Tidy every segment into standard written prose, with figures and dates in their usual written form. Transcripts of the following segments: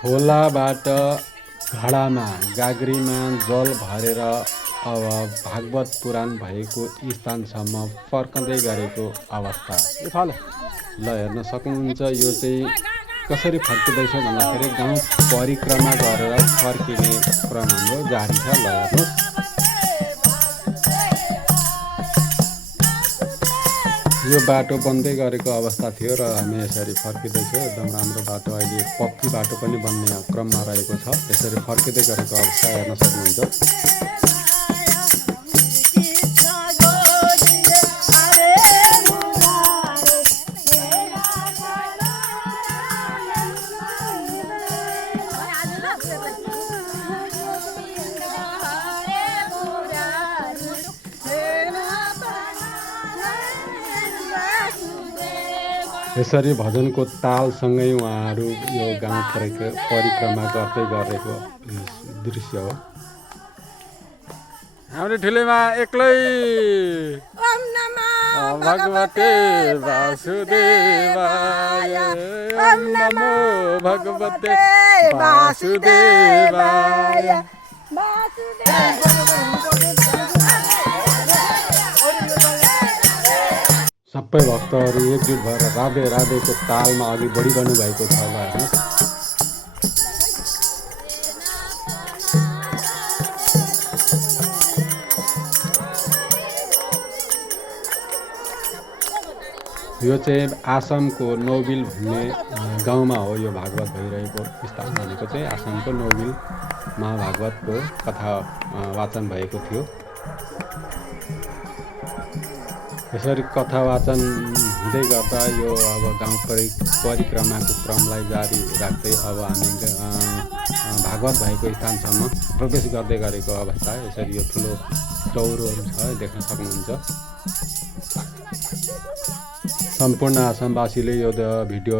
खोलाबाट घडामा गाग्रीमा जल भरेर अब भागवत पुराण भएको स्थानसम्म फर्कँदै गरेको अवस्था ल हेर्न सक्नुहुन्छ। यो चाहिँ कसरी फर्किँदैछ भन्दाखेरि गाउँ परिक्रमा गरेर फर्किने क्रम हाम्रो जारी छ। ल हेर्नुहोस्, यो बाटो बन्दै गरेको अवस्था थियो र हामी यसरी फर्किँदैछौँ। एकदम राम्रो बाटो, अहिले पक्की बाटो पनि बन्ने क्रममा रहेको छ। यसरी फर्किँदै गरेको अवस्था हेर्न सक्नुहुन्छ। यसरी भजनको तालसँगै उहाँहरू यो गाउँ परिक्रमा गर्दै गरेको दृश्य हो। हाम्रो ठुलेमा एक्लै भगवते वासुदेवाय, ओम नमो भगवते वासुदेवाय। सबै भक्तहरू एकजुट भएर राधे राधेको तालमा अघि बढिरहनु भएको छ। ल हेर्नुहोस्, यो चाहिँ आसामको नौबिल भन्ने गाउँमा हो। यो भागवत भइरहेको स्थान भनेको चाहिँ आसामको नौबिल महाभागवतको कथा वाचन भएको थियो। यसरी कथा वाचन हुँदै गर्दा यो अब गाउँ परिक्रमाको क्रमलाई जारी राख्दै अब हामी भागवत भएको स्थानसम्म प्रवेश गर्दै गरेको अवस्था। यसरी यो ठुलो चौरोहरू छ, देख्न सक्नुहुन्छ। सम्पूर्ण आसामवासीले यो भिडियो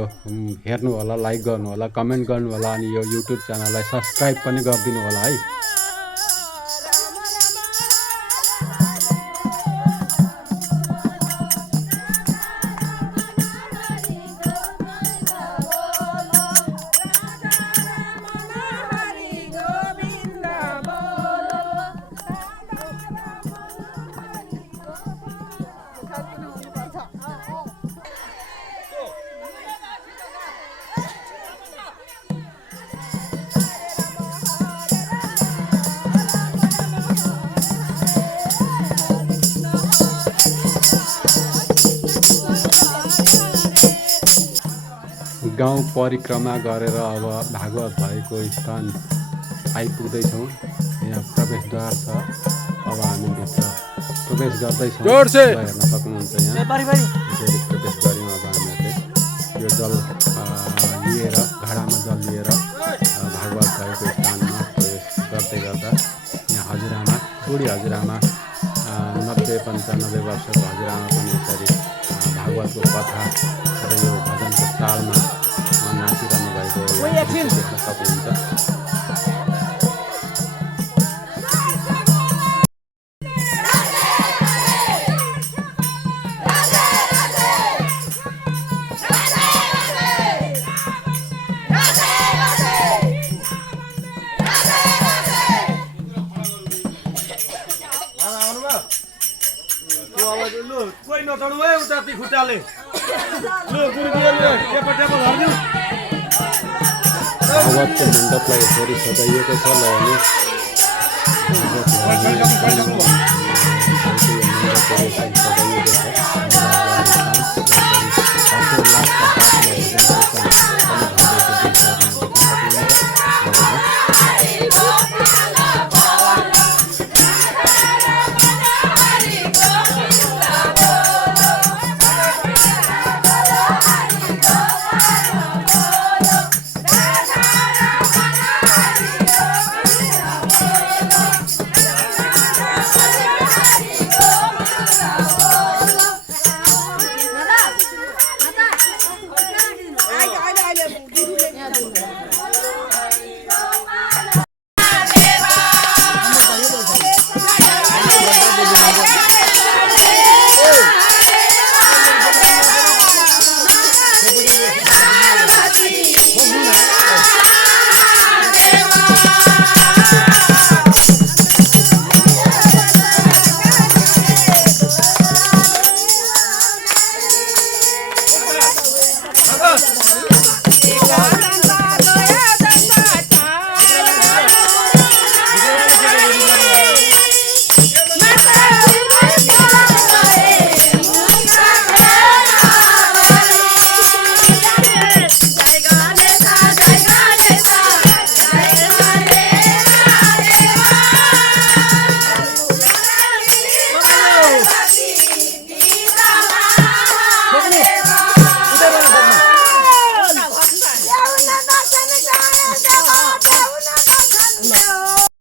हेर्नु होला, लाइक गर्नु होला, कमेन्ट गर्नु होला, अनि यो युट्युब च्यानललाई सब्सक्राइब पनि गरिदिनु होला है। गाउँ परिक्रमा गरेर अब भागवत भएको स्थान आइपुग्दैछौँ। यहाँ प्रवेशद्वार छ, अब हामी भित्र प्रवेश गर्दैछौँ। हेर्न सक्नुहुन्छ, यहाँ यसरी प्रवेश गऱ्यौँ। अब हामीहरूले यो जल लिएर, घडामा जल लिएर भागवत भएको स्थानमा प्रवेश गर्दै गर्दा यहाँ हजुरआमा, बुढी हजुरआमा 90-95 वर्षको हजुरआमा पनि यसरी भागवतको कथा र यो भजनको तालमा नाचिरहनु भएको देख्न सक्नुहुन्छ। कोही नचढ्नु है उताति खुट्टाले। भागवतको मण्डपलाई यसरी सजाइएको छ। ल ल